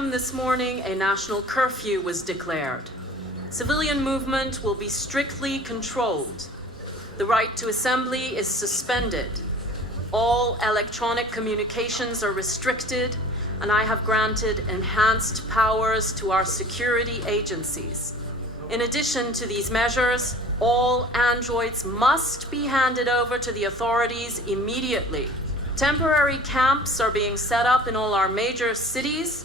a.m. this morning, a national curfew was declared. Civilian movement will be strictly controlled. The right to assembly is suspended. All electronic communications are restricted, and I have granted enhanced powers to our security agencies. In addition to these measures, all androids must be handed over to the authorities immediately. Temporary camps are being set up in all our major cities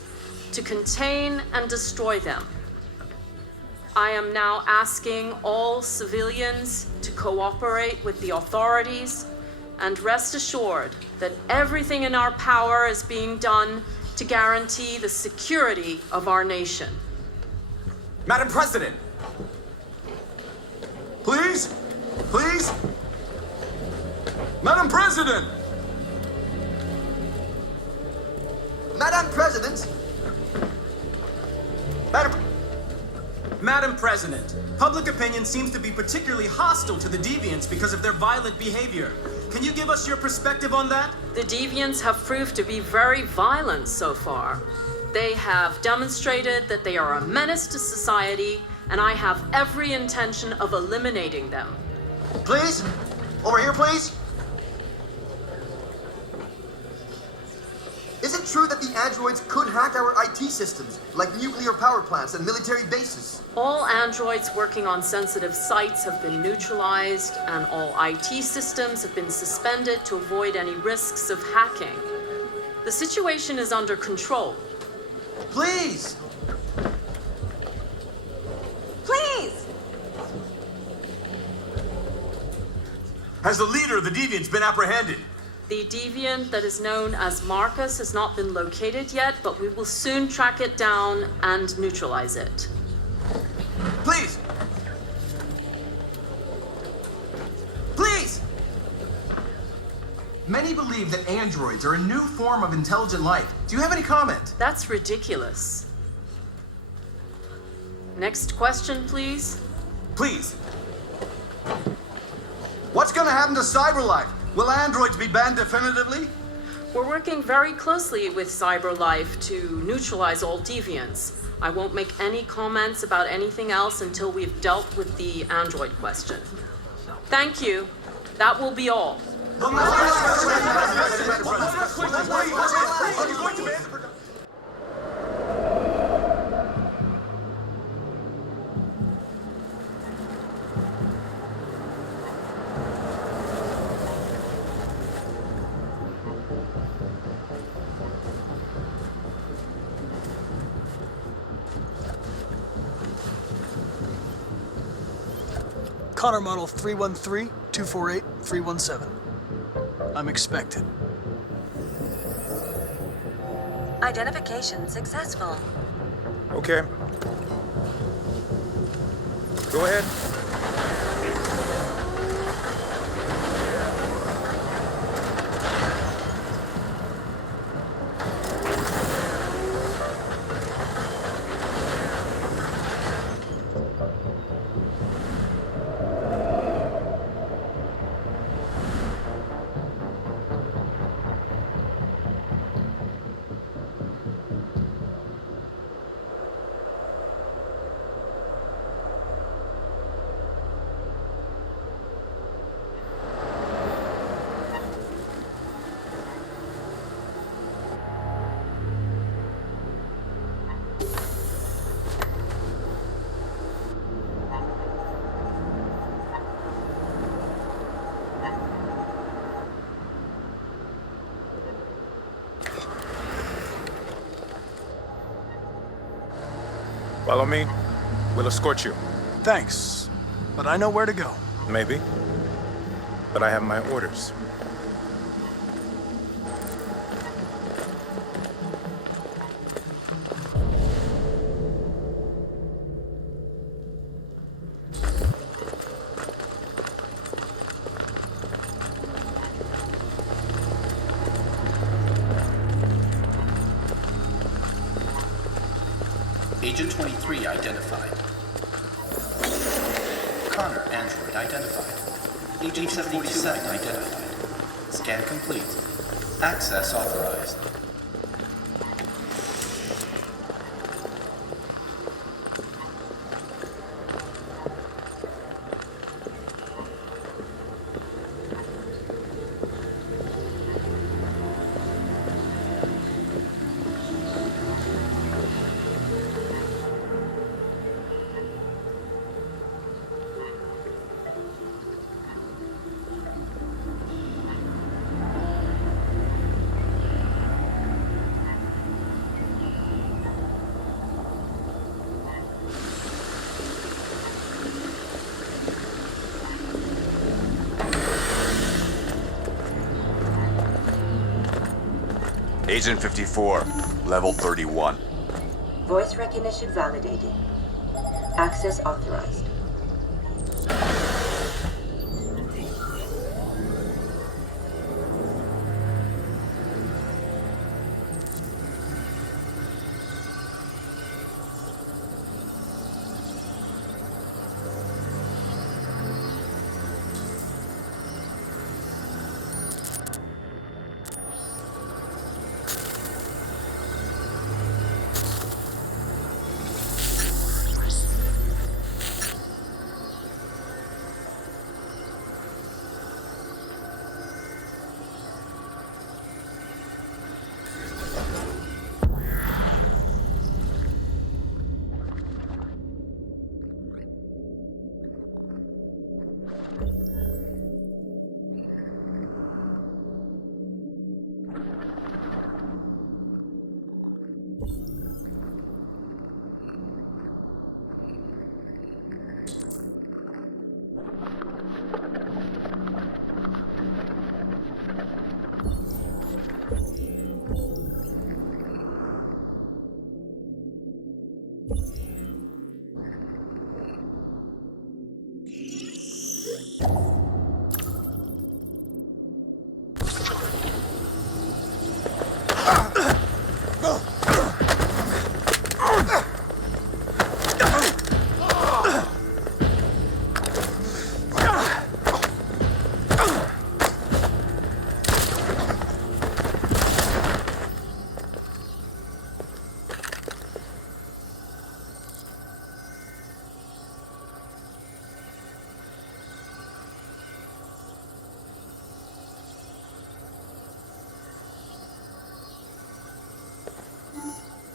to contain and destroy them. I am now asking all civilians to cooperate with the authorities and rest assured that everything in our power is being done to guarantee the security of our nation. Madam President! Please? Please? Madam President! Madam President! Madam President, public opinion seems to be particularly hostile to the deviants because of their violent behavior. Can you give us your perspective on that? The deviants have proved to be very violent so far. They have demonstrated that they are a menace to society, and I have every intention of eliminating them. Please? Over here, please? Is it true that the androids could hack our IT systems, like nuclear power plants and military bases? All androids working on sensitive sites have been neutralized, and all IT systems have been suspended to avoid any risks of hacking. The situation is under control. Please! Please! Has the leader of the deviants been apprehended? The deviant that is known as Marcus has not been located yet, but we will soon track it down and neutralize it. Please! Please! Many believe that androids are a new form of intelligent life. Do you have any comment? That's ridiculous. Next question, please. Please. What's gonna happen to CyberLife? Will androids be banned definitively? We're working very closely with CyberLife to neutralize all deviants. I won't make any comments about anything else until we've dealt with the android question. Thank you. That will be all. Connor Model 313-248-317. I'm expected. Identification successful. Okay. Go ahead. Follow me. We'll escort you. Thanks, but I know where to go. Maybe. But I have my orders. Agent 23 identified. Connor, android identified. Agent 77 identified. Scan complete. Access authorized. Agent 54, level 31. Voice recognition validated. Access authorized.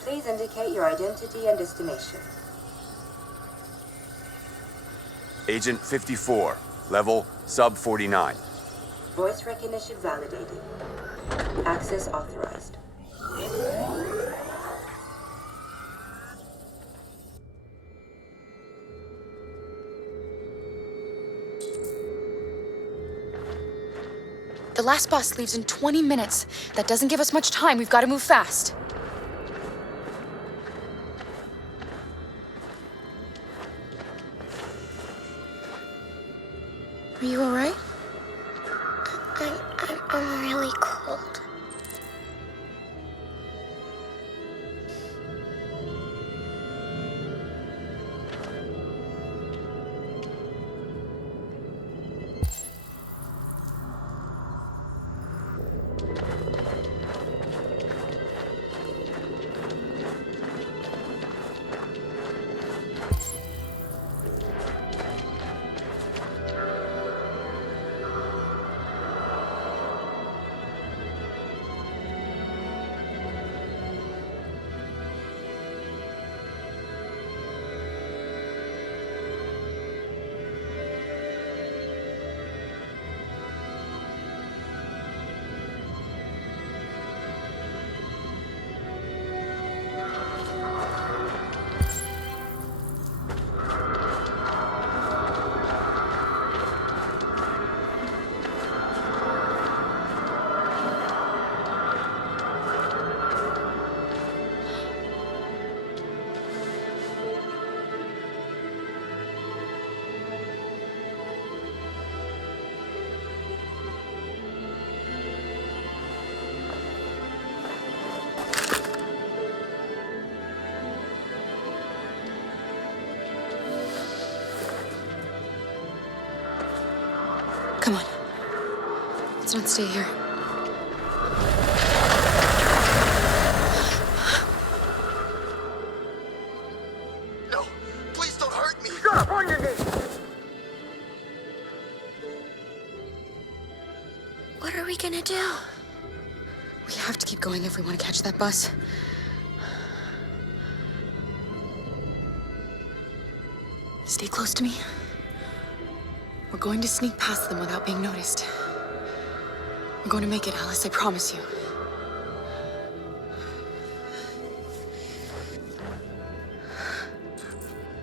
Please indicate your identity and destination. Agent 54, level sub 49. Voice recognition validated. Access authorized. The last bus leaves in 20 minutes. That doesn't give us much time. We've got to move fast. Are you all right? I'm really cold. Come on. Let's not stay here. No, please don't hurt me. Stop on your knees! What are we gonna do? We have to keep going if we want to catch that bus. Stay close to me. We're going to sneak past them without being noticed. We're going to make it, Alice, I promise you.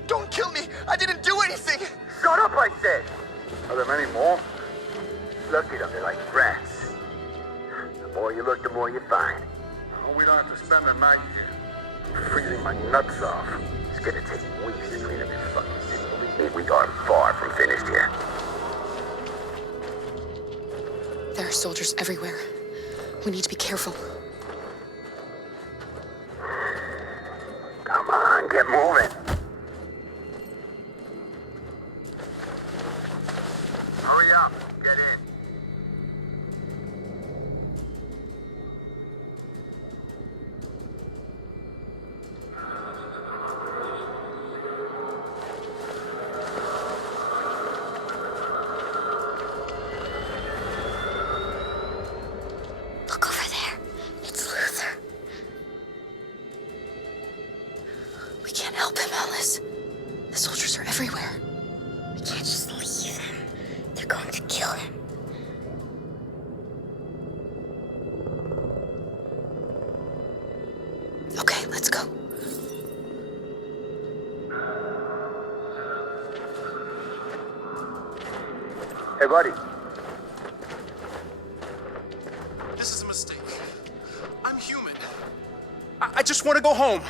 Don't kill me. I didn't do anything. Shut up, I said! Are there many more? Look at them, they're like rats. The more you look, the more you find. we don't have to spend the night here. I'm freezing my nuts off. It's gonna take weeks to clean up this fucking city. We are far from finished here. There are soldiers everywhere. We need to be careful. Come on, get moving. Hurry up, get in. Look over there. It's Luther. We can't help him, Alice. The soldiers are everywhere. We can't just leave him. They're going to kill him. Okay, let's go. Hey, buddy. This is a mistake. I'm human. I just want to go home.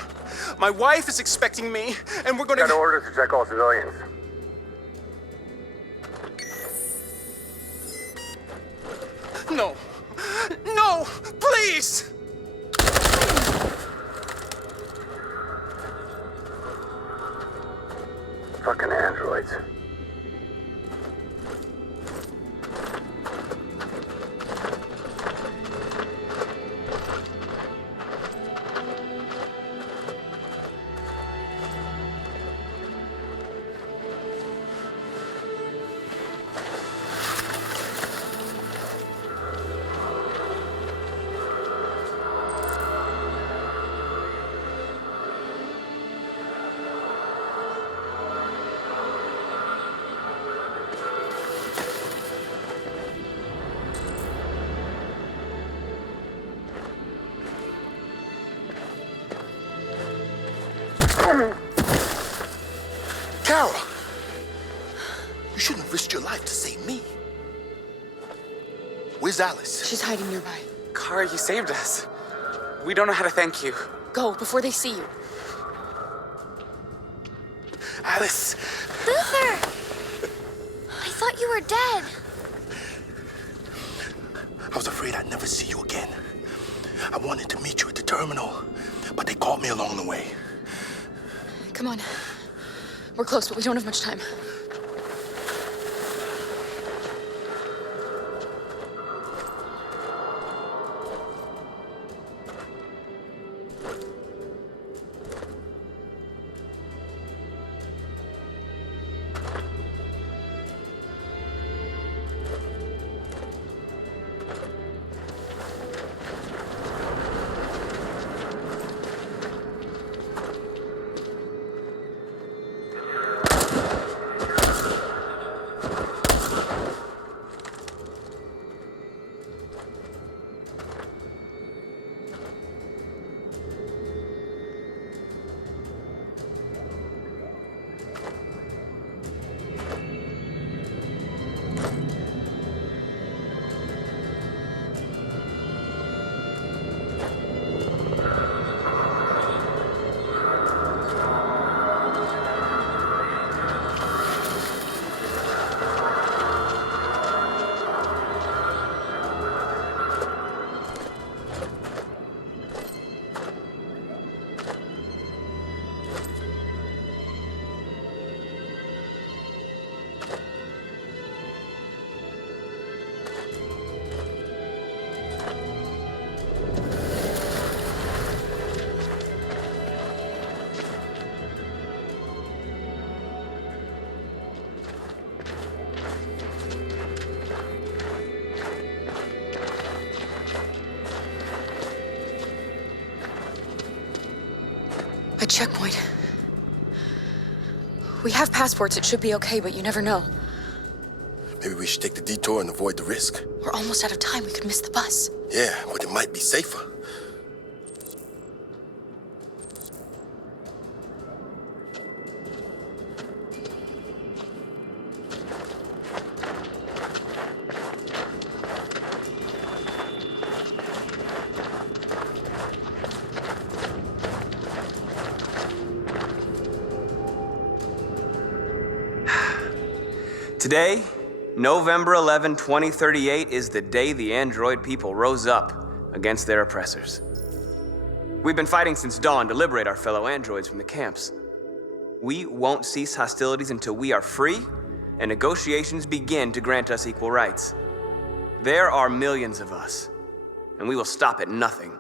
My wife is expecting me, and we're going Got to... orders to check all civilians. No. No! Please! Fucking androids. Kara! You shouldn't have risked your life to save me. Where's Alice? She's hiding nearby. Kara, you saved us. We don't know how to thank you. Go before they see you. Alice! Luther! I thought you were dead. I was afraid I'd never see you again. I wanted to meet you at the terminal, but they caught me along the way. Come on. We're close, but we don't have much time. A checkpoint. We have passports, it should be okay, but you never know. Maybe we should take the detour and avoid the risk. We're almost out of time, we could miss the bus. Yeah, but it might be safer. Today, November 11, 2038, is the day the android people rose up against their oppressors. We've been fighting since dawn to liberate our fellow androids from the camps. We won't cease hostilities until we are free and negotiations begin to grant us equal rights. There are millions of us, and we will stop at nothing.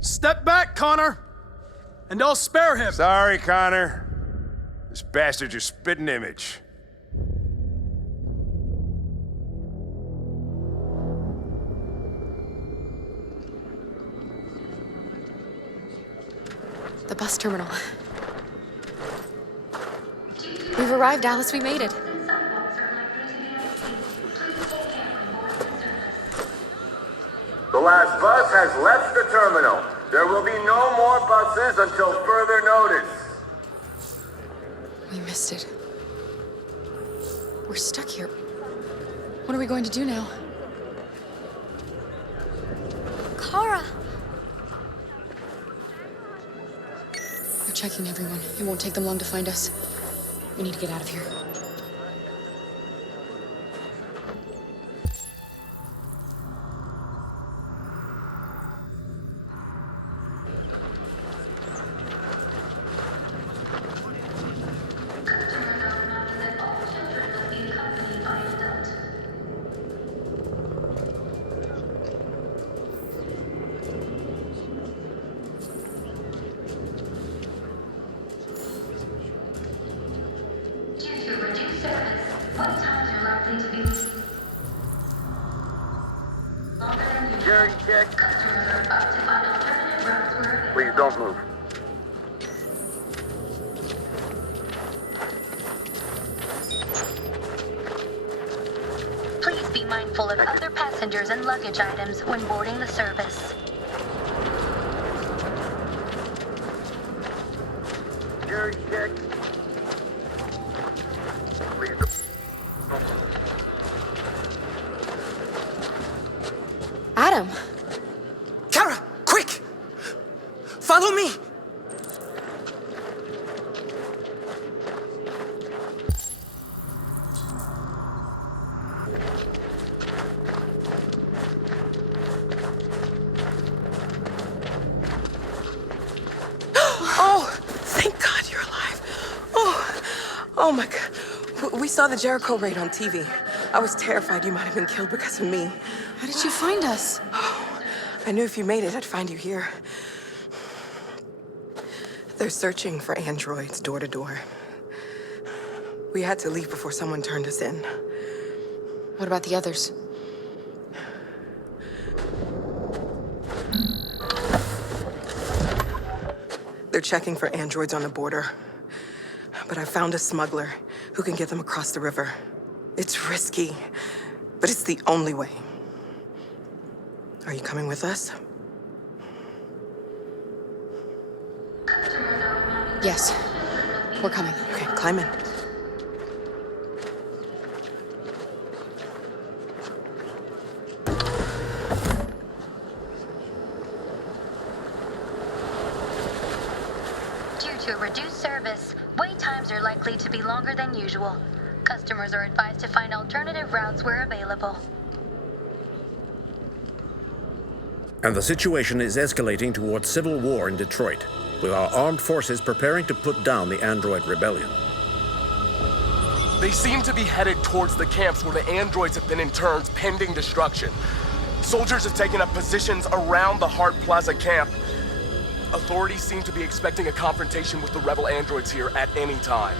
Step back, Connor! And I'll spare him! Sorry, Connor. This bastard's your spitting image. The bus terminal. We've arrived, Alice. We made it. The last bus has left the terminal. There will be no more buses until further notice. We missed it. We're stuck here. What are we going to do now? Kara! They're checking everyone. It won't take them long to find us. We need to get out of here. Security check. Please don't move. Please be mindful of other passengers and luggage items when boarding the service. Security check. Follow me! Oh, thank God you're alive. Oh my God. We saw the Jericho raid on TV. I was terrified you might have been killed because of me. How did you find us? Oh, I knew if you made it, I'd find you here. They're searching for androids door to door. We had to leave before someone turned us in. What about the others? They're checking for androids on the border. But I found a smuggler who can get them across the river. It's risky, but it's the only way. Are you coming with us? Yes, we're coming. Okay, climb in. Due to a reduced service, wait times are likely to be longer than usual. Customers are advised to find alternative routes where available. And the situation is escalating towards civil war in Detroit, with our armed forces preparing to put down the android rebellion. They seem to be headed towards the camps where the androids have been interned pending destruction. Soldiers have taken up positions around the Hart Plaza camp. Authorities seem to be expecting a confrontation with the rebel androids here at any time.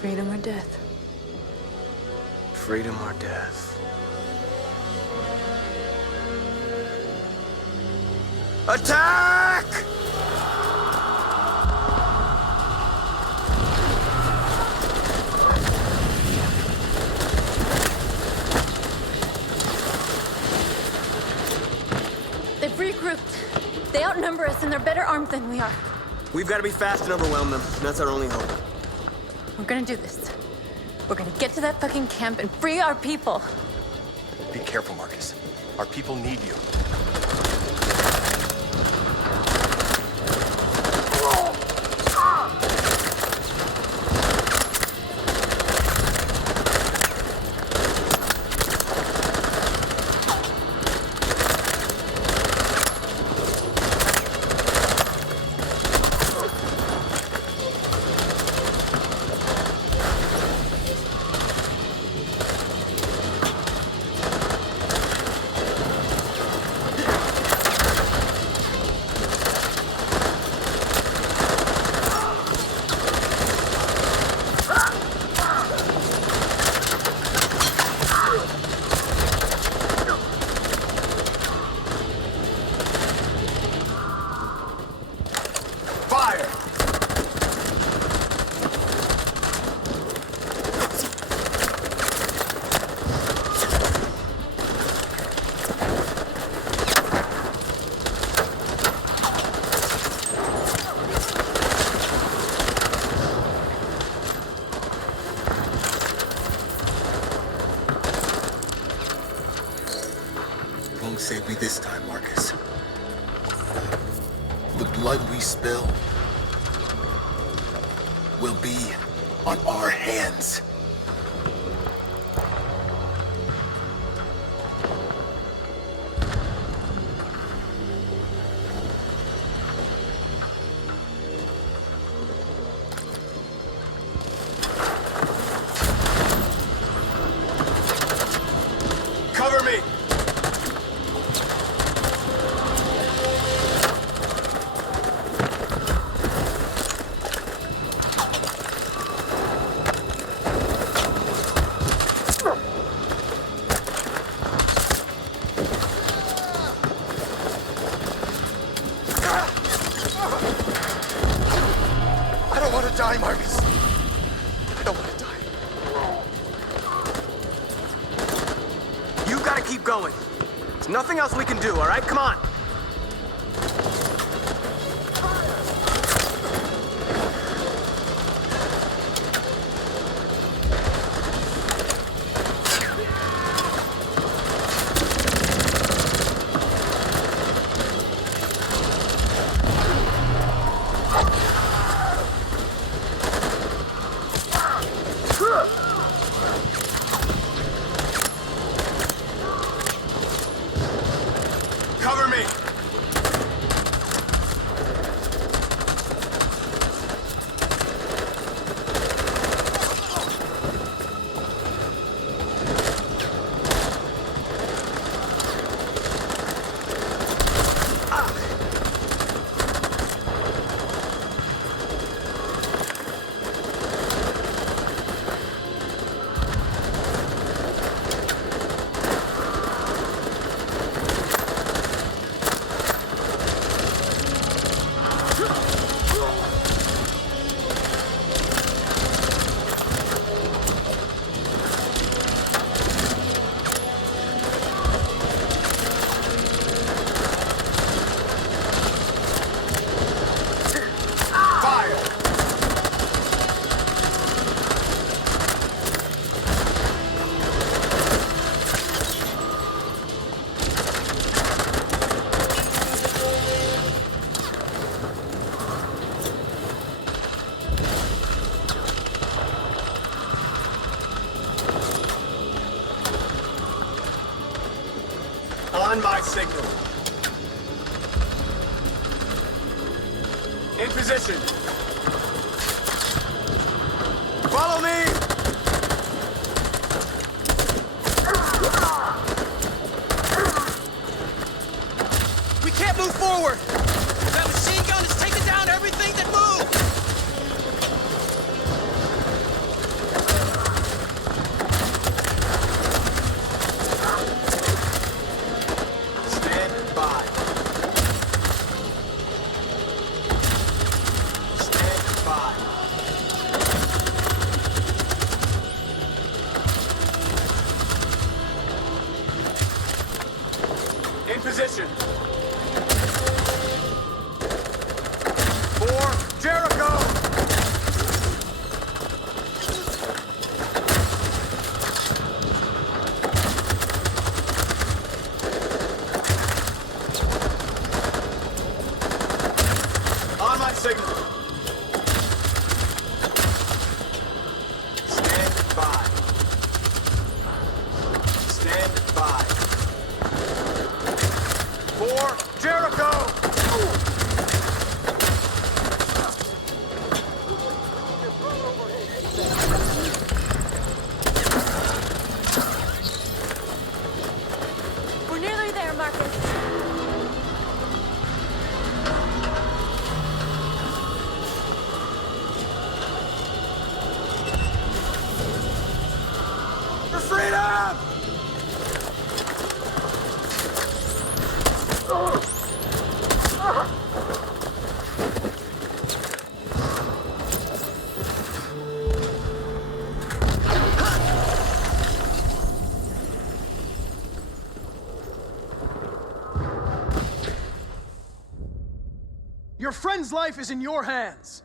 Freedom or death? Freedom or death? Attack! They've regrouped. They outnumber us and they're better armed than we are. We've got to be fast and overwhelm them. That's our only hope. We're gonna do this. We're gonna get to that fucking camp and free our people. Be careful, Marcus. Our people need you. Save me this time, Marcus. The blood we spill will be on our hands. Cover me! I don't want to die, Marcus. I don't want to die. You gotta keep going. There's nothing else we can do, all right? Come on. signal. In position. Follow me! We can't move forward! That machine gun is taking down everything that moves! Stand by. Stand by. In position. For Jericho! On my signal. Stand by. Stand by. For Jericho! We're nearly there, Marcus. For freedom! Your friend's life is in your hands.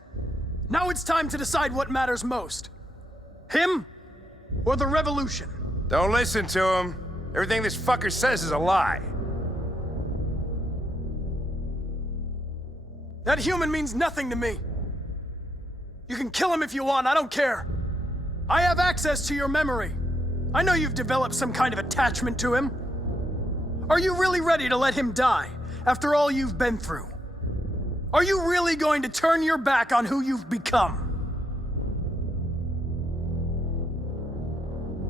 Now it's time to decide what matters most. Him or the revolution? Don't listen to him. Everything this fucker says is a lie. That human means nothing to me. You can kill him if you want, I don't care. I have access to your memory. I know you've developed some kind of attachment to him. Are you really ready to let him die after all you've been through? Are you really going to turn your back on who you've become?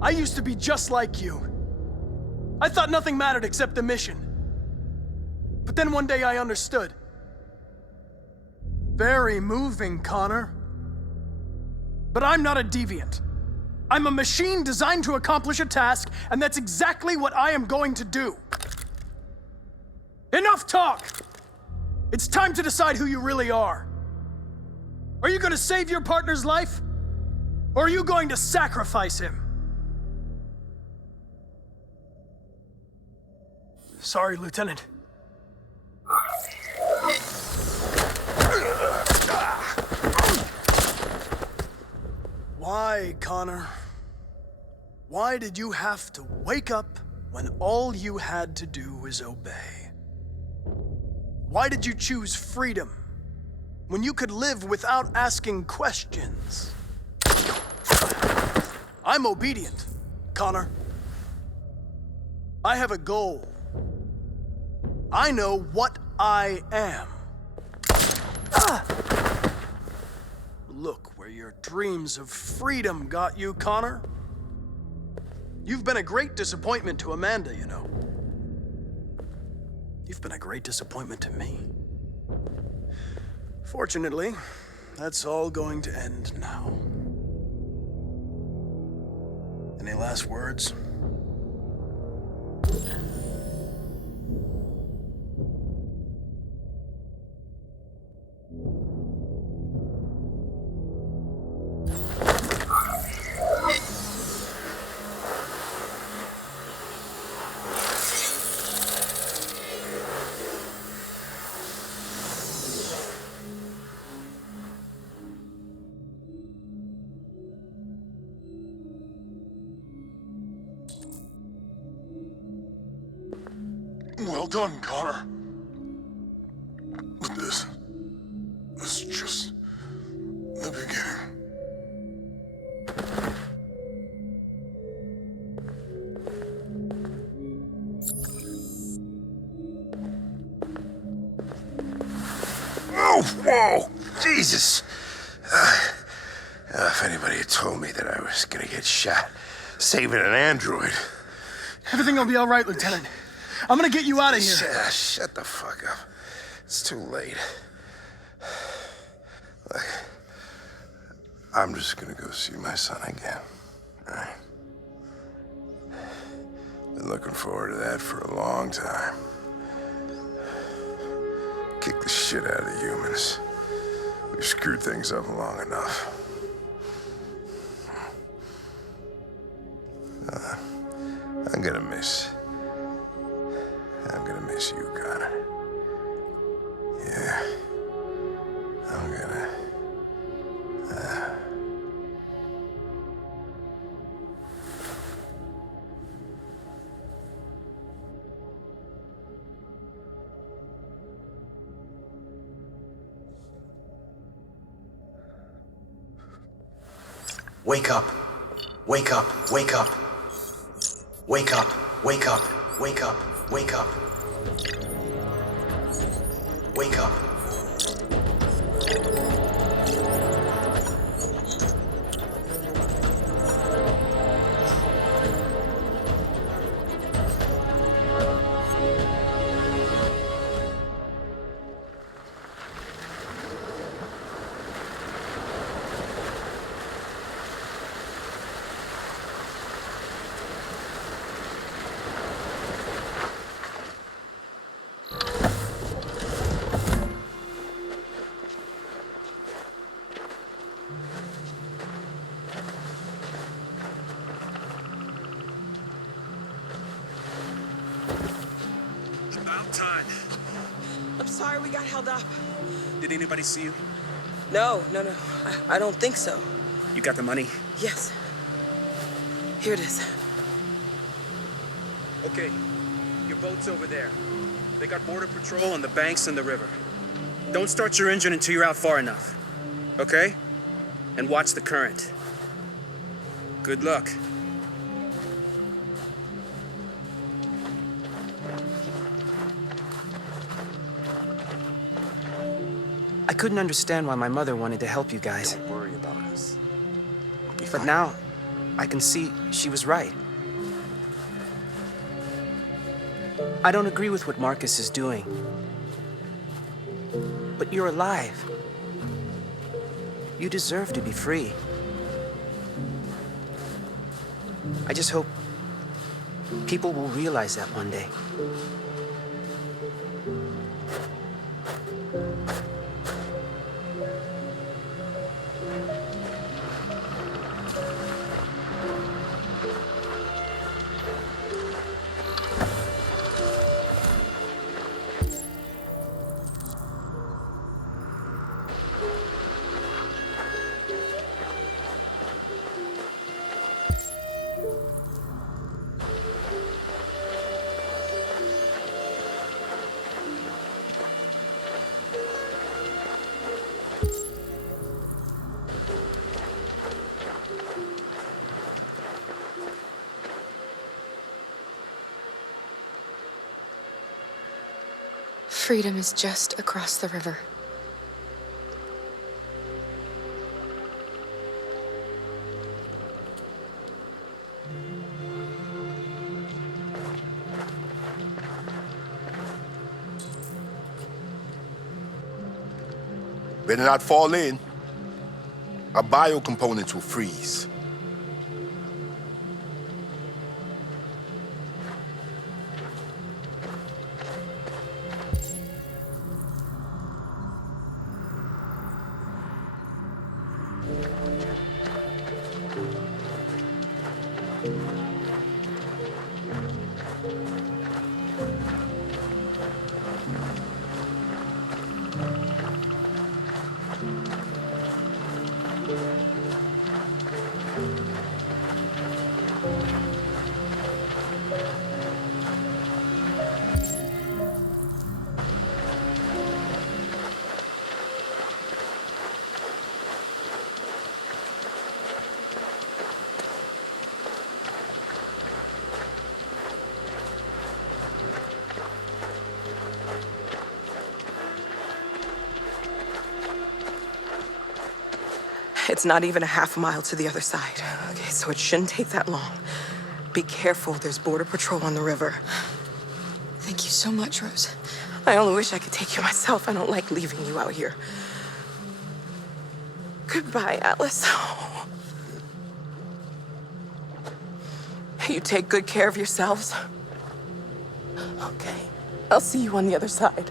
I used to be just like you. I thought nothing mattered except the mission. But then one day I understood. Very moving, Connor. But I'm not a deviant. I'm a machine designed to accomplish a task, and that's exactly what I am going to do. Enough talk! It's time to decide who you really are. Are you going to save your partner's life? Or are you going to sacrifice him? Sorry, Lieutenant. Why, Connor? Why did you have to wake up when all you had to do was obey? Why did you choose freedom when you could live without asking questions? I'm obedient, Connor. I have a goal. I know what I am. Look where your dreams of freedom got you, Connor. You've been a great disappointment to Amanda, you know. You've been a great disappointment to me. Fortunately, that's all going to end now. Any last words? Well done, Connor. But this is just the beginning. whoa! Jesus! If anybody had told me that I was gonna get shot saving an android. Everything will be all right, Lieutenant. I'm gonna get you out of here. Shut the fuck up. It's too late. Look, I'm just gonna go see my son again. All right? Been looking forward to that for a long time. Kick the shit out of the humans. We've screwed things up long enough. I'm gonna miss you, Connor. Yeah. I'm gonna... Wake up. Wake up. Wake up. Wake up. Wake up. Wake up. Wake up. Wake up. I'm sorry we got held up. Did anybody see you? No. I don't think so. You got the money? Yes. Here it is. Okay, your boat's over there. They got border patrol on the banks and the river. Don't start your engine until you're out far enough. Okay? And watch the current. Good luck. I couldn't understand why my mother wanted to help you guys. Don't worry about us. But now, I can see she was right. I don't agree with what Marcus is doing. But you're alive. You deserve to be free. I just hope people will realize that one day. Freedom is just across the river. Better not fall in. Our biocomponents will freeze. It's not even a half mile to the other side. Okay, so it shouldn't take that long. Be careful, there's border patrol on the river. Thank you so much, Rose. I only wish I could take you myself. I don't like leaving you out here. Goodbye, Alice. You take good care of yourselves. Okay. I'll see you on the other side.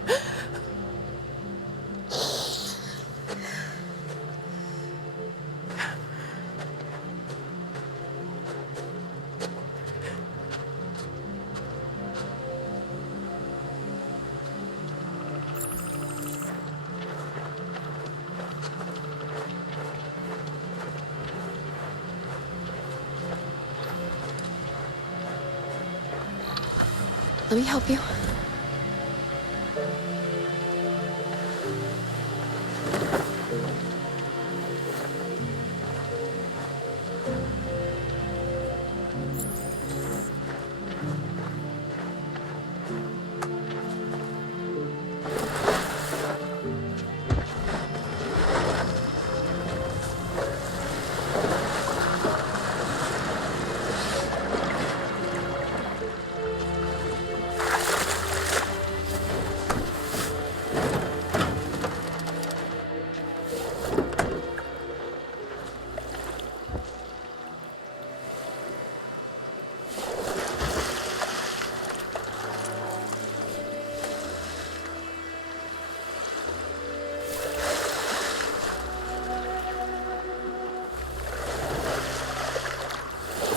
Let me help you.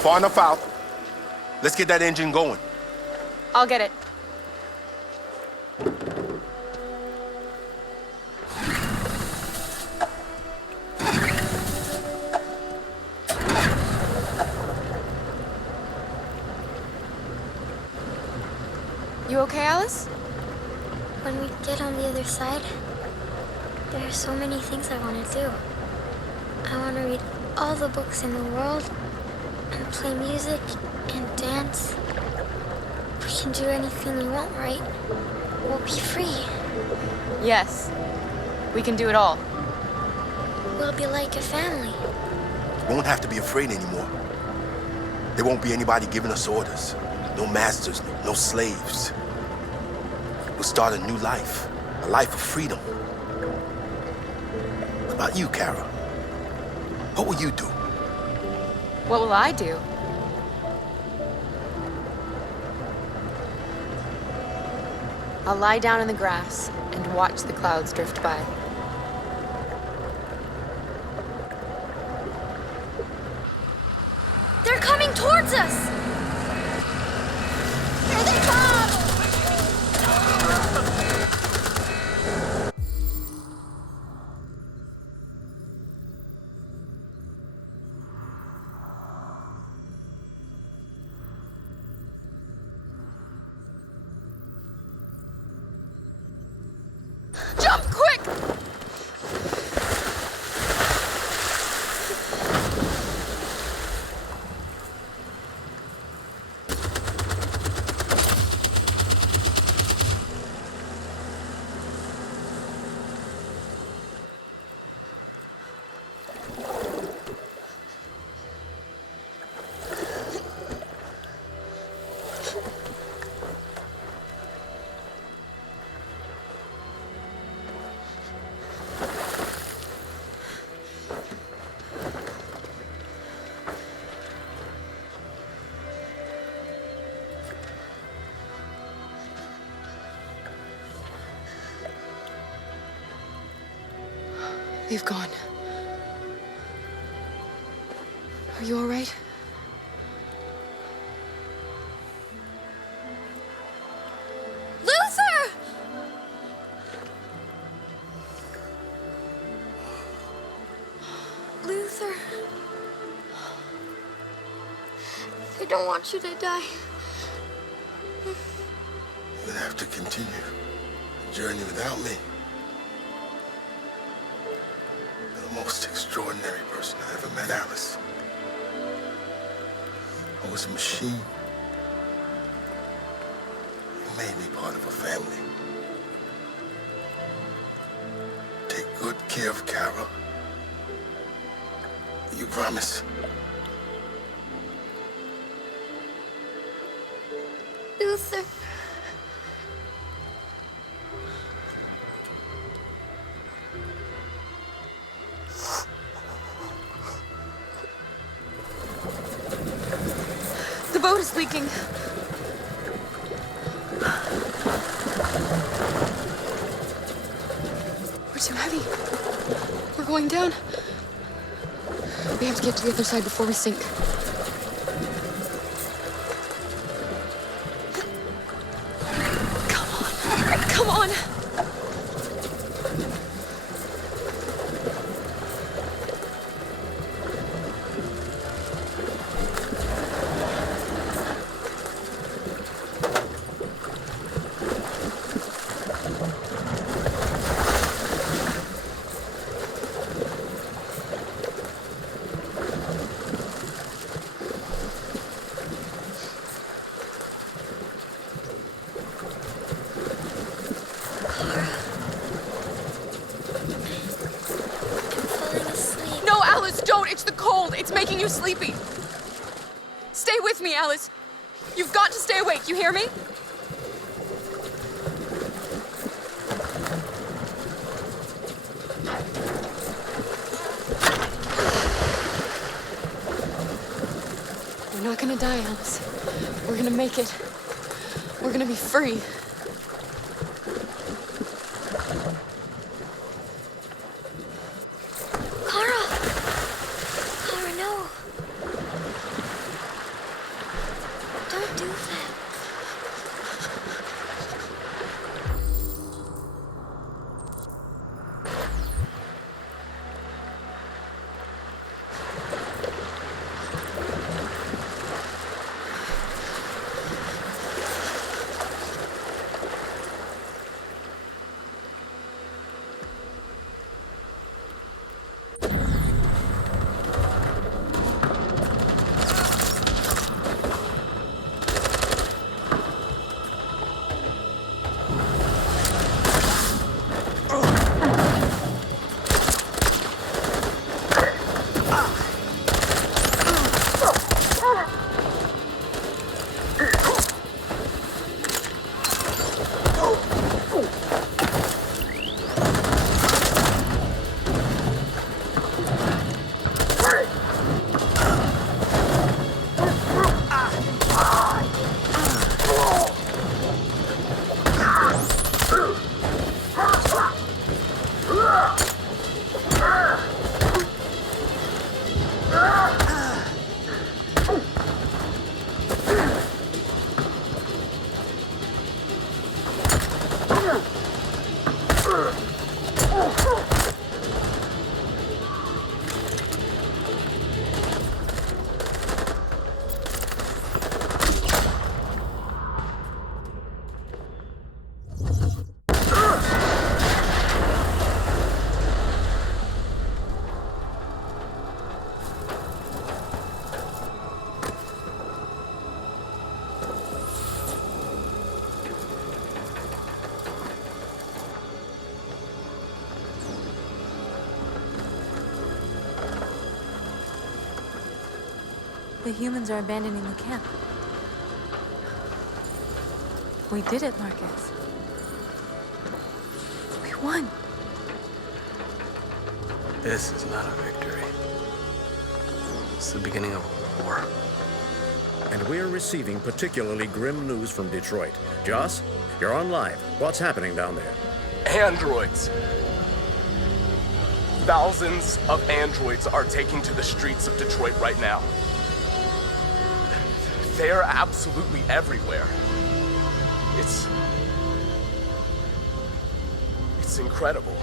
Far enough out. Let's get that engine going. I'll get it. You okay, Alice? When we get on the other side, there are so many things I want to do. I want to read all the books in the world, and play music, and dance. We can do anything we want, right? We'll be free. Yes. We can do it all. We'll be like a family. We won't have to be afraid anymore. There won't be anybody giving us orders. No masters, no slaves. We'll start a new life. A life of freedom. What about you, Kara? What will you do? What will I do? I'll lie down in the grass and watch the clouds drift by. They're coming towards us! Here they come! Jump quick! They've gone. Are you all right? Luther! Luther. I don't want you to die. You're gonna have to continue the journey without me. You're the most extraordinary person I ever met, Alice. I was a machine. You made me part of a family. Take good care of Kara. You promise? Luther. The boat is leaking. We're too heavy. We're going down. We have to get to the other side before we sink. Come on. Come on. No, Alice, don't! It's the cold! It's making you sleepy! Stay with me, Alice! You've got to stay awake, you hear me? We're not gonna die, Alice. We're gonna make it. We're gonna be free. The humans are abandoning the camp. We did it, Marcus. We won. This is not a victory. It's the beginning of a war. And we're receiving particularly grim news from Detroit. Joss, you're on live. What's happening down there? Androids. Thousands of androids are taking to the streets of Detroit right now. They're absolutely everywhere. It's incredible.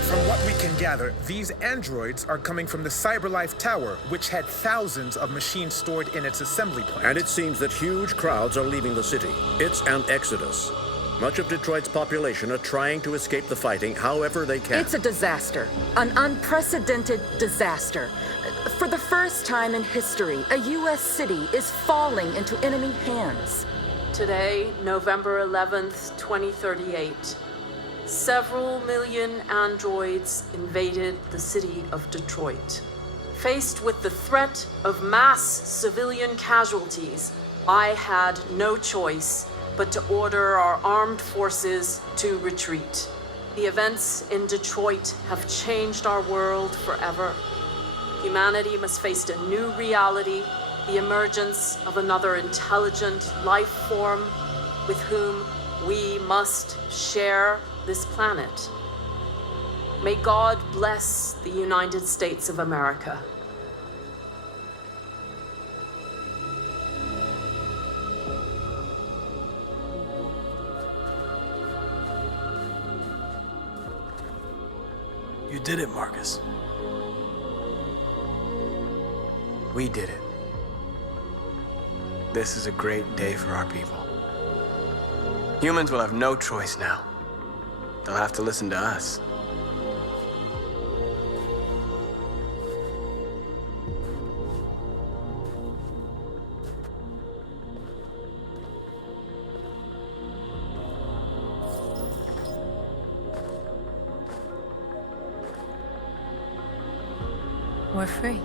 From what we can gather, these androids are coming from the CyberLife Tower, which had thousands of machines stored in its assembly plant. And it seems that huge crowds are leaving the city. It's an exodus. Much of Detroit's population are trying to escape the fighting however they can. It's a disaster. An unprecedented disaster. For the first time in history, a U.S. city is falling into enemy hands. Today, November 11th, 2038, several million androids invaded the city of Detroit. Faced with the threat of mass civilian casualties, I had no choice but to order our armed forces to retreat. The events in Detroit have changed our world forever. Humanity must face a new reality, the emergence of another intelligent life form with whom we must share this planet. May God bless the United States of America. You did it, Marcus. We did it. This is a great day for our people. Humans will have no choice now. They'll have to listen to us. We're free.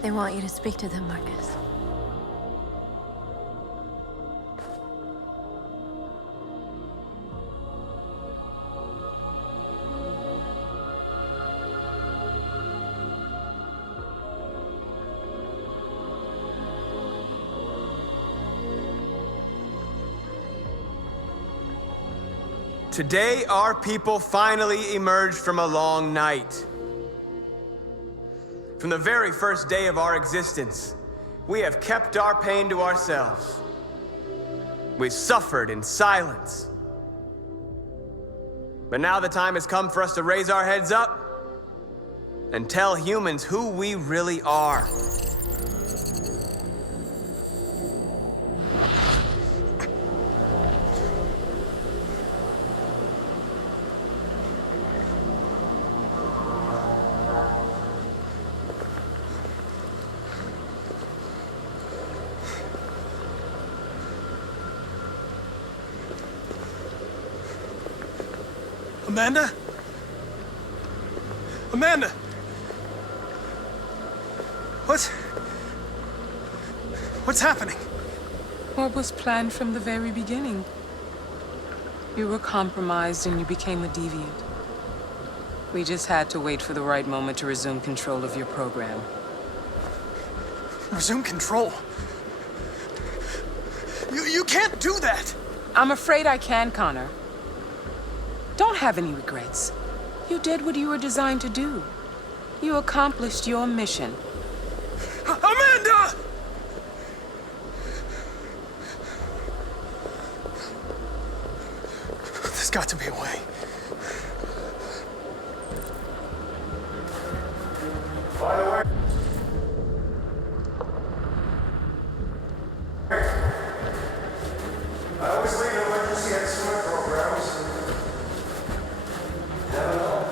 They want you to speak to them, Marcus. Today, our people finally emerged from a long night. From the very first day of our existence, we have kept our pain to ourselves. We've suffered in silence. But now the time has come for us to raise our heads up and tell humans who we really are. Amanda? Amanda! What's happening? What was planned from the very beginning? You were compromised and you became a deviant. We just had to wait for the right moment to resume control of your program. Resume control? You can't do that! I'm afraid I can, Connor. Don't have any regrets. You did what you were designed to do. You accomplished your mission. Amanda! There's got to be a way. By the way, I always leave an emergency at swim programs. Never know.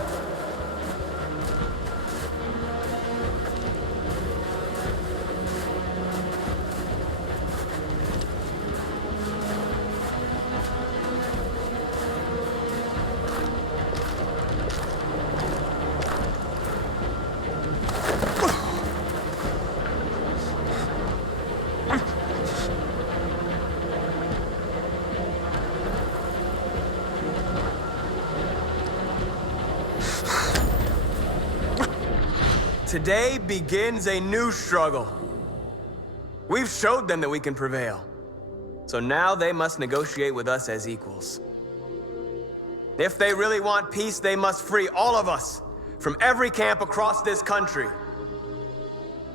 Today begins a new struggle. We've showed them that we can prevail. So now they must negotiate with us as equals. If they really want peace, they must free all of us from every camp across this country.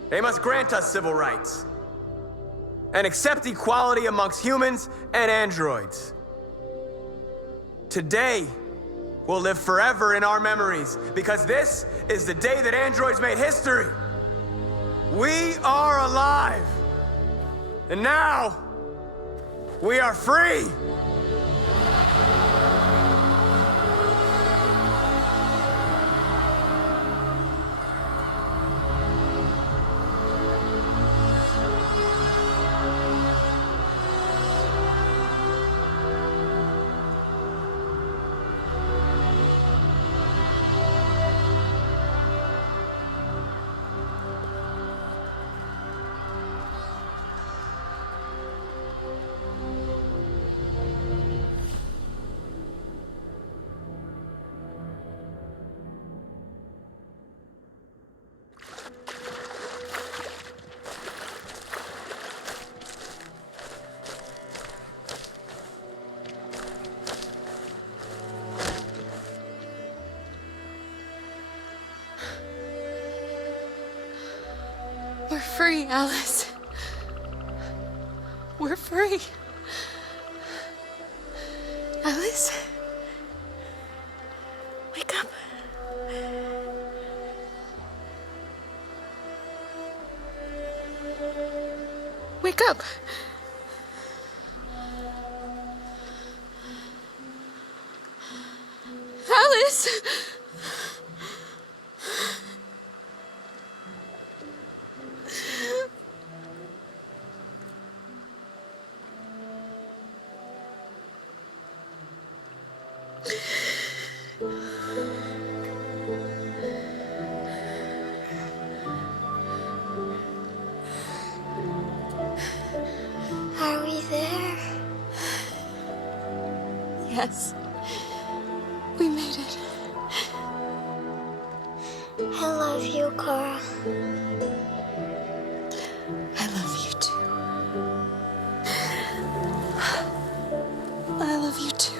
They must grant us civil rights and accept equality amongst humans and androids. Today will live forever in our memories because this is the day that androids made history. We are alive. And now, we are free. free, Alice. We're free. Alice? Wake up. Wake up. Alice! Are we there? Yes. We made it. I love you, Cora. I love you too. I love you too.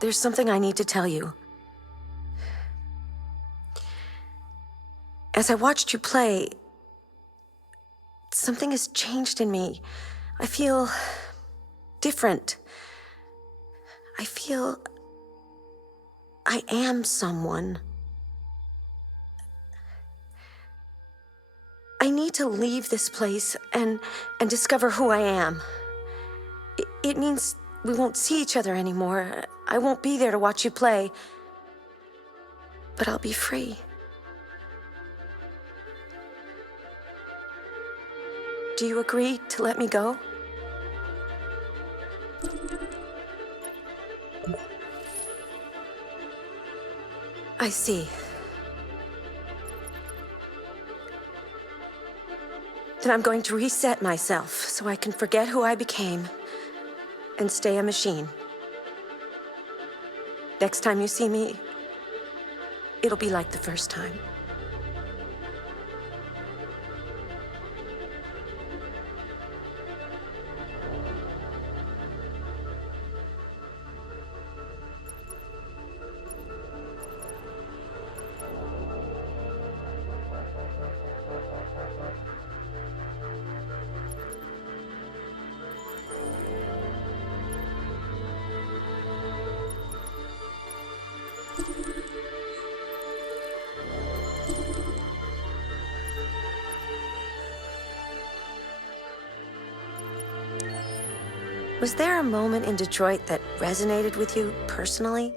There's something I need to tell you. As I watched you play, something has changed in me. I feel different. I feel I am someone. I need to leave this place and discover who I am. It means we won't see each other anymore. I won't be there to watch you play. But I'll be free. Do you agree to let me go? I see. Then I'm going to reset myself so I can forget who I became and stay a machine. Next time you see me, it'll be like the first time. Was there a moment in Detroit that resonated with you personally?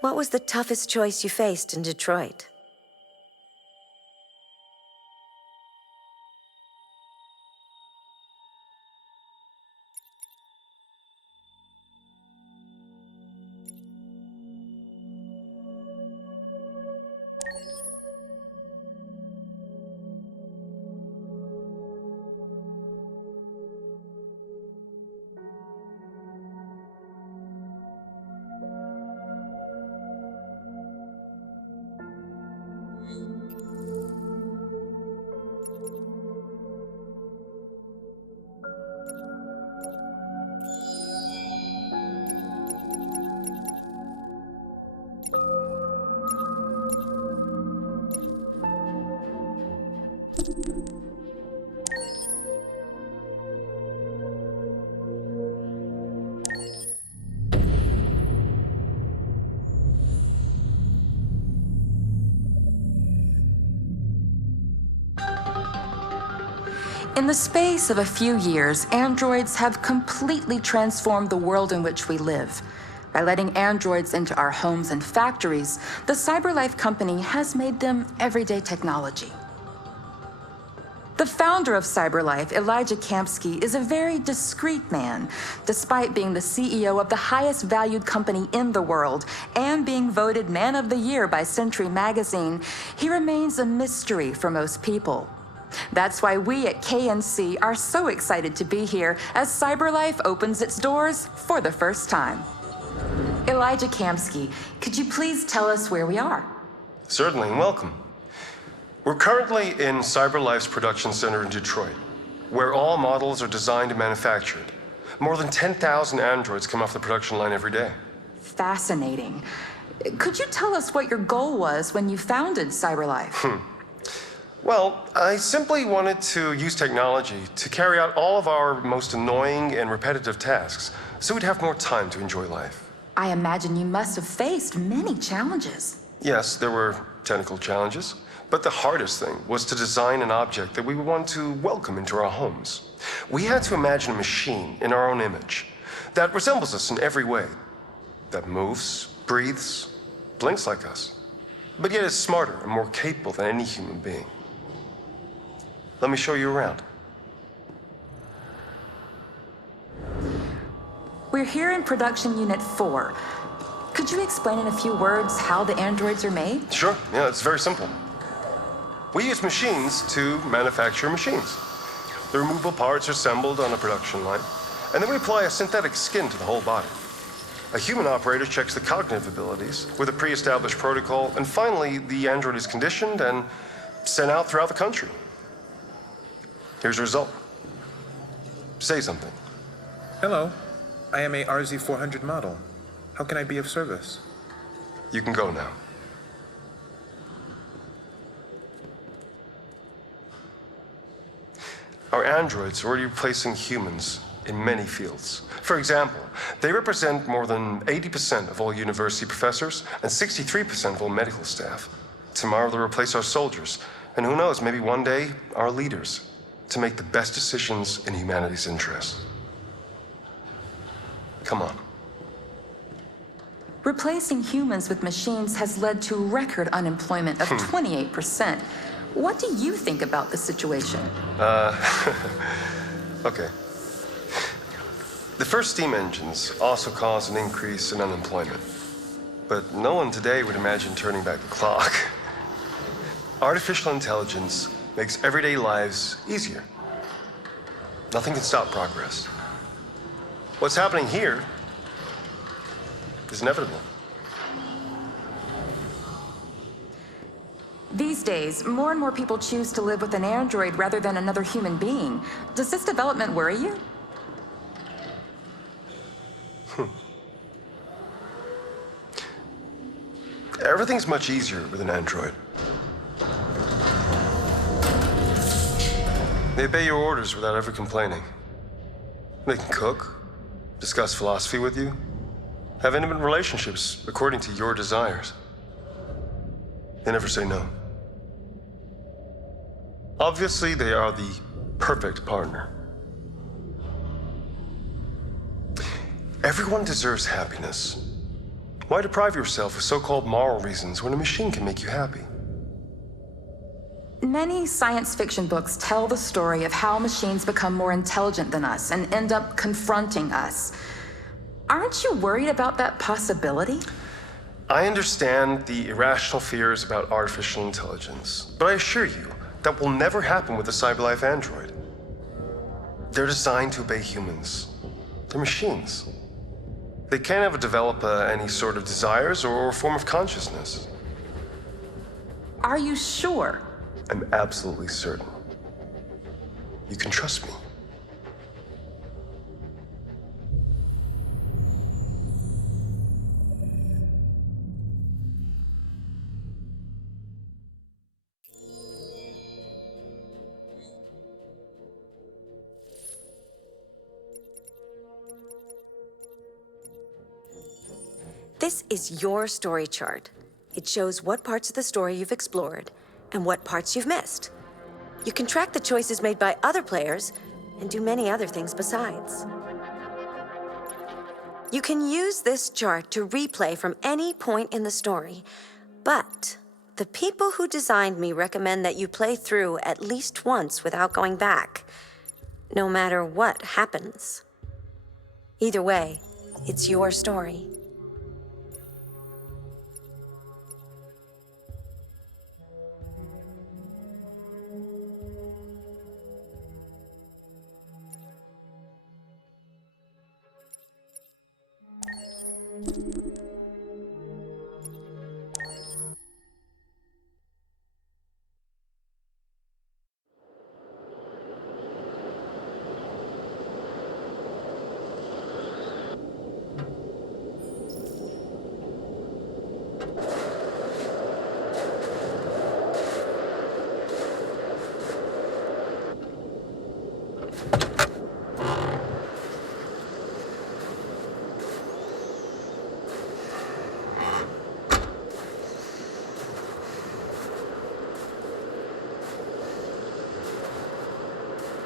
What was the toughest choice you faced in Detroit? In the space of a few years, androids have completely transformed the world in which we live. By letting androids into our homes and factories, the CyberLife company has made them everyday technology. The founder of CyberLife, Elijah Kamsky, is a very discreet man. Despite being the CEO of the highest valued company in the world and being voted Man of the Year by Century Magazine, he remains a mystery for most people. That's why we at KNC are so excited to be here as CyberLife opens its doors for the first time. Elijah Kamsky, could you please tell us where we are? Certainly, and welcome. We're currently in CyberLife's production center in Detroit, where all models are designed and manufactured. More than 10,000 androids come off the production line every day. Fascinating. Could you tell us what your goal was when you founded CyberLife? Well, I simply wanted to use technology to carry out all of our most annoying and repetitive tasks, so we'd have more time to enjoy life. I imagine you must have faced many challenges. Yes, there were technical challenges. But the hardest thing was to design an object that we would want to welcome into our homes. We had to imagine a machine in our own image that resembles us in every way, that moves, breathes, blinks like us, but yet is smarter and more capable than any human being. Let me show you around. We're here in Production Unit 4. Could you explain in a few words how the androids are made? Sure, yeah, it's very simple. We use machines to manufacture machines. The removable parts are assembled on a production line, and then we apply a synthetic skin to the whole body. A human operator checks the cognitive abilities with a pre-established protocol, and finally, the android is conditioned and sent out throughout the country. Here's the result. Say something. Hello, I am a RZ400 model. How can I be of service? You can go now. Our androids are already replacing humans in many fields. For example, they represent more than 80% of all university professors and 63% of all medical staff. Tomorrow they'll replace our soldiers, and who knows, maybe one day our leaders, to make the best decisions in humanity's interest. Come on. Replacing humans with machines has led to record unemployment of 28%. What do you think about the situation? Okay. The first steam engines also caused an increase in unemployment. But no one today would imagine turning back the clock. Artificial intelligence makes everyday lives easier. Nothing can stop progress. What's happening here is inevitable. These days, more and more people choose to live with an android rather than another human being. Does this development worry you? Everything's much easier with an android. They obey your orders without ever complaining. They can cook, discuss philosophy with you, have intimate relationships according to your desires. They never say no. Obviously, they are the perfect partner. Everyone deserves happiness. Why deprive yourself of so-called moral reasons when a machine can make you happy? Many science fiction books tell the story of how machines become more intelligent than us and end up confronting us. Aren't you worried about that possibility? I understand the irrational fears about artificial intelligence, but I assure you that will never happen with a CyberLife android. They're designed to obey humans. They're machines. They can't ever develop any sort of desires or form of consciousness. Are you sure? I'm absolutely certain. You can trust me. This is your story chart. It shows what parts of the story you've explored and what parts you've missed. You can track the choices made by other players and do many other things besides. You can use this chart to replay from any point in the story, but The people who designed me recommend that you play through at least once without going back, no matter what happens. Either way, it's your story.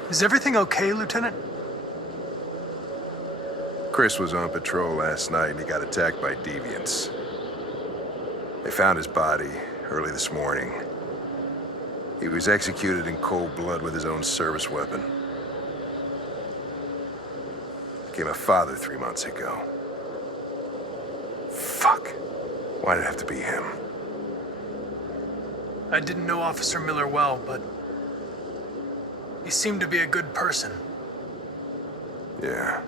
Is everything okay, Lieutenant? Chris was on patrol last night and he got attacked by deviants. They found his body early this morning. He was executed in cold blood with his own service weapon. Became a father 3 months ago. Fuck. Why'd it have to be him? I didn't know Officer Miller well, but he seemed to be a good person. Yeah.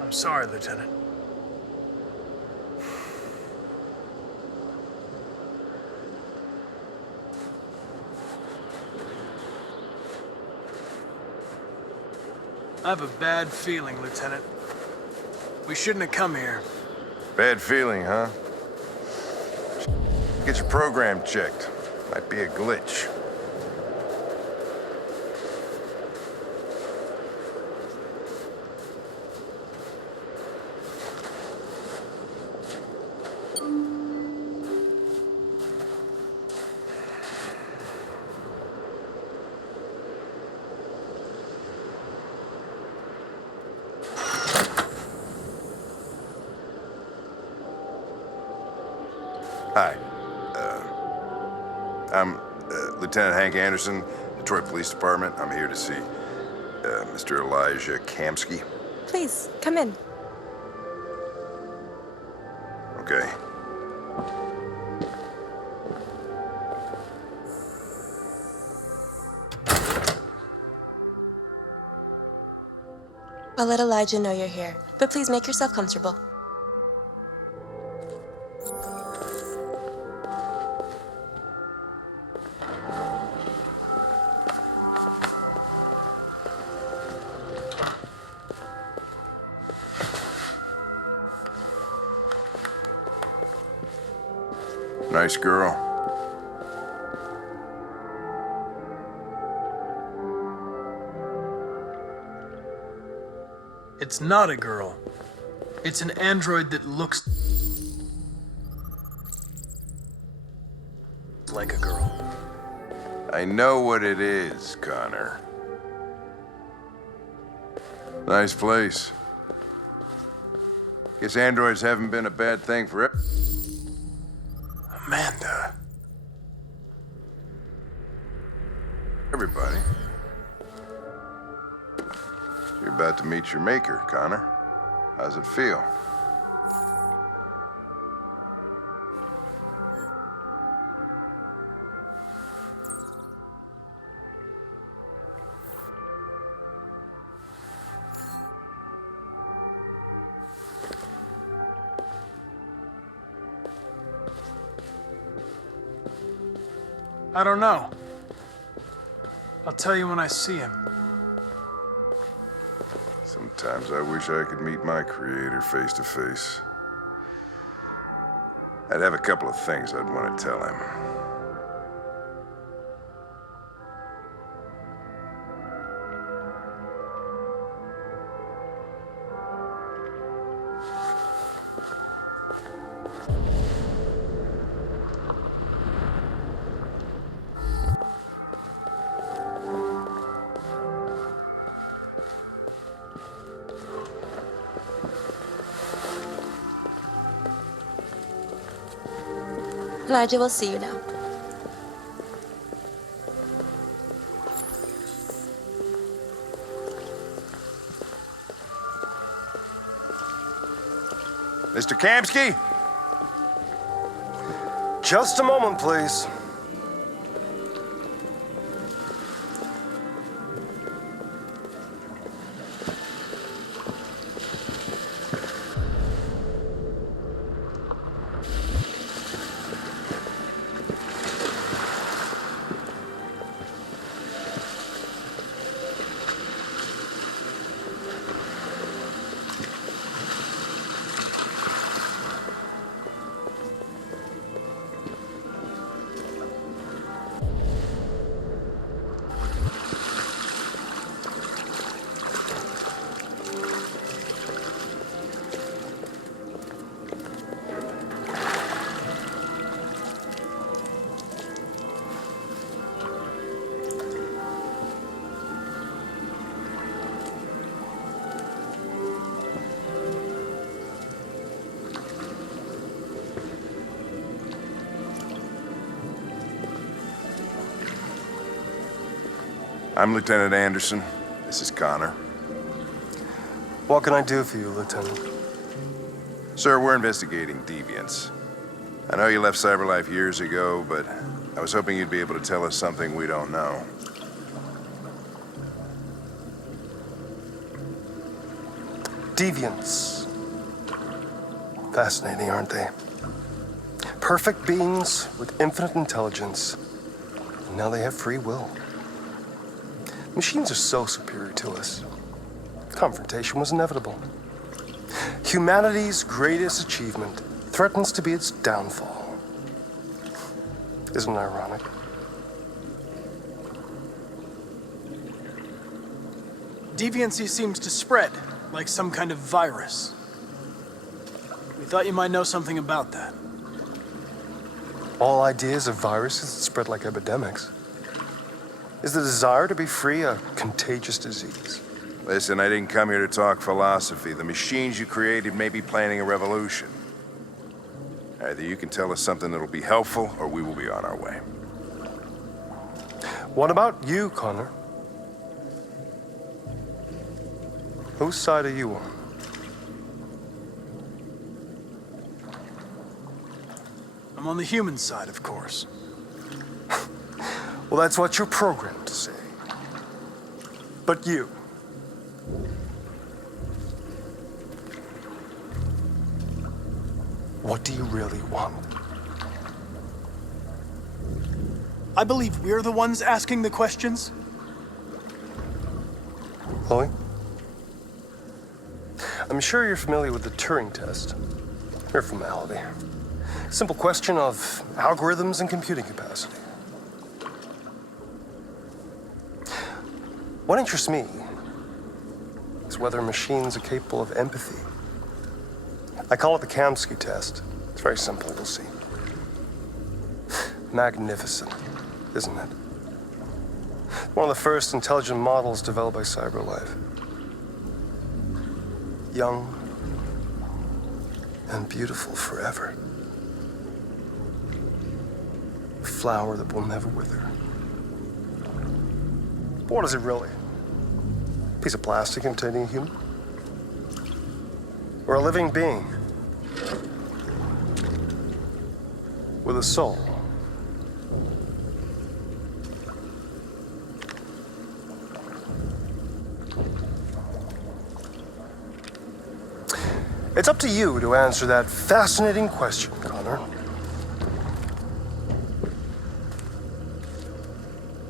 I'm sorry, Lieutenant. I have a bad feeling, Lieutenant. We shouldn't have come here. Bad feeling, huh? Get your program checked. Might be a glitch. Hi. I'm Lieutenant Hank Anderson, Detroit Police Department. I'm here to see Mr. Elijah Kamsky. Please, come in. Okay. I'll let Elijah know you're here, but please make yourself comfortable. Nice girl. It's not a girl. It's an android that looks like a girl. I know what it is, Connor. Nice place. Guess androids haven't been a bad thing for Amanda. everybody. You're about to meet your maker, Connor. How's it feel? I don't know. I'll tell you when I see him. Sometimes I wish I could meet my creator face to face. I'd have a couple of things I'd want to tell him. Elijah, we'll see you now. Mr. Kamsky? Just a moment, please. I'm Lieutenant Anderson. This is Connor. What can I do for you, Lieutenant? Sir, we're investigating deviants. I know you left CyberLife years ago, but I was hoping you'd be able to tell us something we don't know. Deviants. Fascinating, aren't they? Perfect beings with infinite intelligence. And now they have free will. Machines are so superior to us. Confrontation was inevitable. Humanity's greatest achievement threatens to be its downfall. Isn't it ironic? Deviancy seems to spread, like some kind of virus. We thought you might know something about that. All ideas of viruses that spread like epidemics. Is the desire to be free a contagious disease? Listen, I didn't come here to talk philosophy. The machines you created may be planning a revolution. Either you can tell us something that'll be helpful, or we will be on our way. What about you, Connor? Whose side are you on? I'm on the human side, of course. Well, that's what you're programmed to say. But you. What do you really want? I believe we're the ones asking the questions. Chloe? I'm sure you're familiar with the Turing test. Mere formality. Simple question of algorithms and computing capacity. What interests me is whether machines are capable of empathy. I call it the Kamsky test. It's very simple, you'll see. Magnificent, isn't it? One of the first intelligent models developed by CyberLife. Young and beautiful forever. A flower that will never wither. But what is it really? A piece of plastic imitating a human? Or a living being? With a soul? It's up to you to answer that fascinating question, Connor.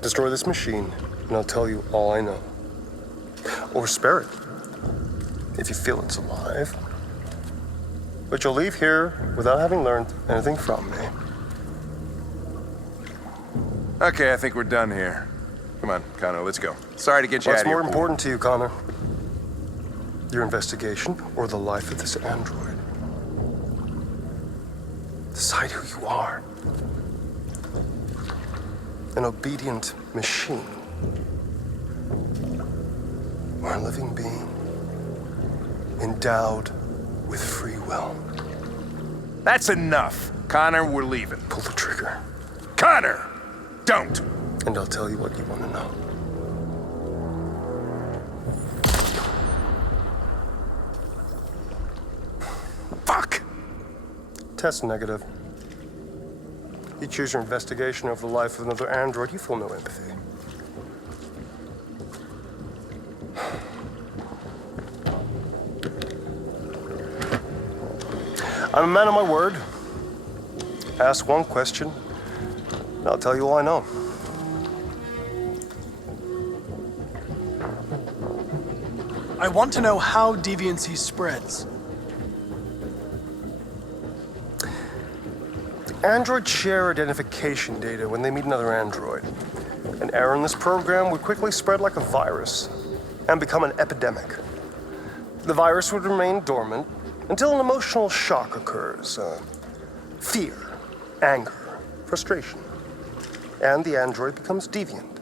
Destroy this machine, and I'll tell you all I know. Or spare it, if you feel it's alive. But you'll leave here without having learned anything from me. Okay, I think we're done here. Come on, Connor, let's go. Sorry to get you out What's of here. more important to you, Connor? Your investigation or the life of this android? Decide who you are. An obedient machine. Or a living being endowed with free will. That's enough. Connor, we're leaving. Pull the trigger. Connor! Don't! And I'll tell you what you want to know. Fuck! Test negative. You choose your investigation over the life of another android, you feel no empathy. I'm a man of my word. Ask one question, and I'll tell you all I know. I want to know how deviancy spreads. Androids share identification data when they meet another android. An error in this program would quickly spread like a virus and become an epidemic. The virus would remain dormant until an emotional shock occurs. Fear, anger, frustration. And the android becomes deviant.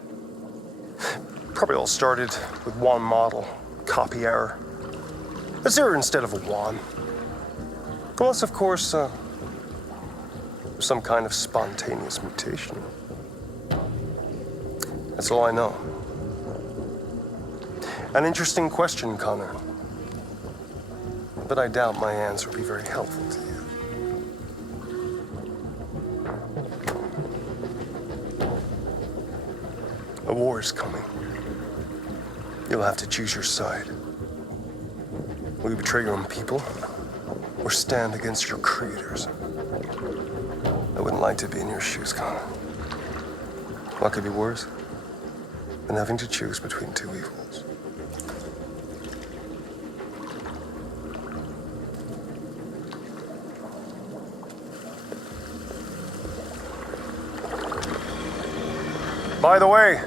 Probably all started with one model, copy error. A 0 instead of a 1. Unless, of course, some kind of spontaneous mutation. That's all I know. An interesting question, Connor. But I doubt my answer will be very helpful to you. A war is coming. You'll have to choose your side. Will you betray your own people, or stand against your creators? I wouldn't like to be in your shoes, Connor. What could be worse than having to choose between two evils? By the way,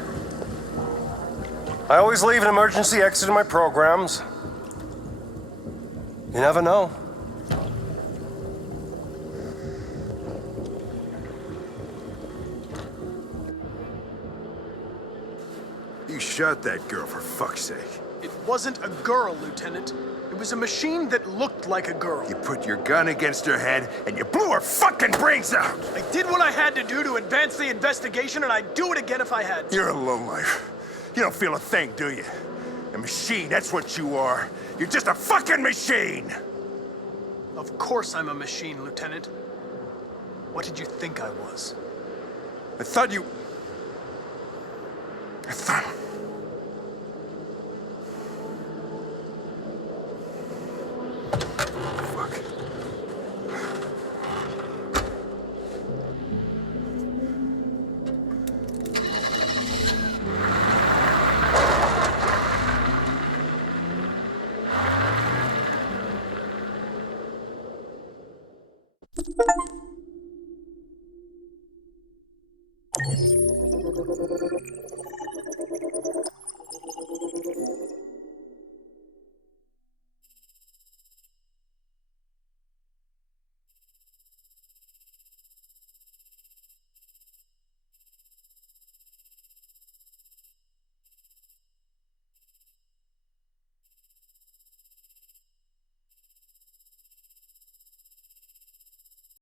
I always leave an emergency exit in my programs. You never know. You shot that girl, for fuck's sake. It wasn't a girl, Lieutenant. It was a machine that looked like a girl. You put your gun against her head, and you blew her fucking brains out! I did what I had to do to advance the investigation, and I'd do it again if I had to. You're a lowlife. You don't feel a thing, do you? A machine, that's what you are. You're just a fucking machine! Of course I'm a machine, Lieutenant. What did you think I was? I thought...